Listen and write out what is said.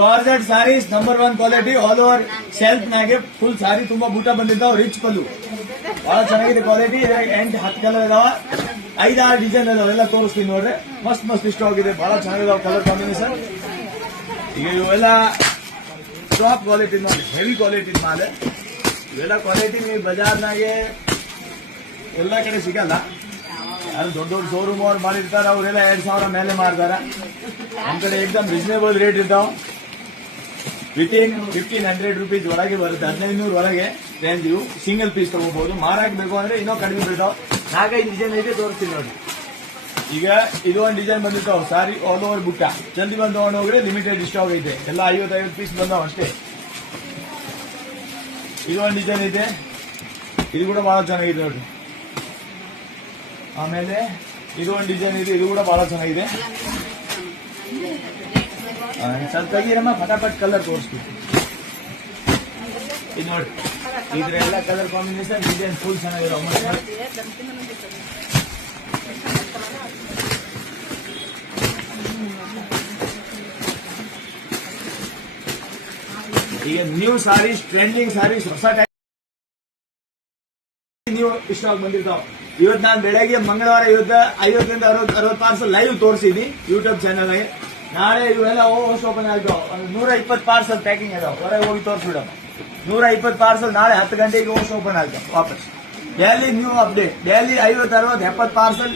Georgette saris number 1 quality all over ಸೆಲ್ಫ್ ನಾಗೆ full sari ತುಂಬಾ ಬೂಟ ಬಂದಿದ್ದಾವ ರಿಚ್ ಪಲ್ಲು ಬಹಳ ಚೆನ್ನಾಗಿದೆ ಕ್ವಾಲಿಟಿ. 8-10 ಕಲರ್ ಇದಾವ, 5-6 ಡಿಸೈನ್ ಇದಾವ, ಎಲ್ಲ ತೋರಿಸ್ತೀನಿ ನೋಡ್ರಿ. ಮಸ್ತ್ ಮಸ್ತ್ ಇಷ್ಟ ಆಗಿದೆ, ಬಹಳ ಚೆನ್ನಾಗಿದಾವ ಕಲರ್ ಕಾಂಬಿನೇಷನ್. ಈಗ ಇವೆಲ್ಲ top quality mall, heavy quality mall. ಇವೆಲ್ಲ ಕ್ವಾಲಿಟಿ ನೀವು ಬಜಾರ್ನಾಗೆ ಎಲ್ಲ ಕಡೆ ಸಿಗಲ್ಲ. ಯಾರು ದೊಡ್ಡ ದೊಡ್ಡ ಶೋರೂಮ್ ಅವ್ರು ಮಾಡಿರ್ತಾರ, ಅವರೆಲ್ಲ 2,000 ಮೇಲೆ ಮಾರ್ತಾರ. ನಮ್ ಕಡೆ ಏಕದಮ್ ರೀಸನೇಬಲ್ ರೇಟ್ ಇರ್ತಾವ. ವಿತಿನ್ 1,500 ರೂಪೀಸ್ ಒಳಗೆ ಬರುತ್ತೆ, 1,500 ಒಳಗೆ ರೇಂಜ್. ಇವು ಸಿಂಗಲ್ ಪೀಸ್ ತಗೋಬಹುದು. ಮಾರಾಕ್ ಬೇಕು ಅಂದ್ರೆ ಇನ್ನೂ ಕಡಿಮೆ ಬೀಳ್ತಾವ. 4-5 ಡಿಸೈನ್ ಐತೆ, ತೋರಿಸ್ತೀನಿ ನೋಡಿ. ಈಗ ಇದು ಒಂದು ಡಿಸೈನ್ ಬಂದಿರ್ತಾವ ಸಾರಿ ಆಲ್ ಓವರ್ ಬುಟ್ಟ. ಜಲ್ದಿ ಬಂದು ತಗೊಂಡು ಹೋಗ್ರೆ ಲಿಮಿಟೆಡ್ ಸ್ಟಾಕ್ ಐತೆ, ಎಲ್ಲ 50-50 ಪೀಸ್ ಬಂದಾವ ಅಷ್ಟೇ. ಇದು ಒಂದು ಡಿಸೈನ್ ಐತೆ, ಇದು ಕೂಡ ಬಹಳ ಚೆನ್ನಾಗಿದೆ ನೋಡಿ. ಆಮೇಲೆ ಇದು ಒಂದು ಡಿಸೈನ್ ಇದೆ, ಇದು ಕೂಡ ಬಹಳ ಚೆನ್ನಾಗಿದೆ. ಸ್ವಲ್ಪ ತೆಗೀರಮ್ಮ, ಫಟಾಫಟ್ ಕಲರ್ ತೋರಿಸ್ತೀವಿ. ಇದು ನೋಡಿ, ಇದ್ರ ಎಲ್ಲ ಕಲರ್ ಕಾಂಬಿನೇಷನ್ ಡಿಸೈನ್ ಫುಲ್ ಚೆನ್ನಾಗಿರೋ. ಈಗ ನ್ಯೂ ಸಾರೀಸ್, ಟ್ರೆಂಡಿಂಗ್ ಸಾರೀಸ್, ಹೊಸ ಟೈಪ್ ನೀವು ಸ್ಟಾಕ್ ಬಂದಿರ್ತಾವ. ಇವತ್ತು ನಾನು ಬೆಳಗ್ಗೆ ಮಂಗಳವಾರ 50-60 ಪಾರ್ಸಲ್ ಲೈವ್ ತೋರಿಸಿದ್ವಿ ಯೂಟ್ಯೂಬ್ ಚಾನಲ್. ನಾಳೆ ಇವೆಲ್ಲ ಹೋಸ್ಟ್ ಓಪನ್ ಆಗ್ತಾವ. 120 ಪಾರ್ಸಲ್ ಪ್ಯಾಕಿಂಗ್ ಅದಾವ, ಹೊರಗೆ ಹೋಗಿ ತೋರಿಸ್ಬಿಡೋಣ. 120 ಪಾರ್ಸಲ್ ನಾಳೆ 10 ಗಂಟೆಗೆ ಹೋಸ್ಟ್ ಓಪನ್ ಆಗ್ತಾವ ವಾಪಸ್. Daily new update, daily 50-60-70 parcel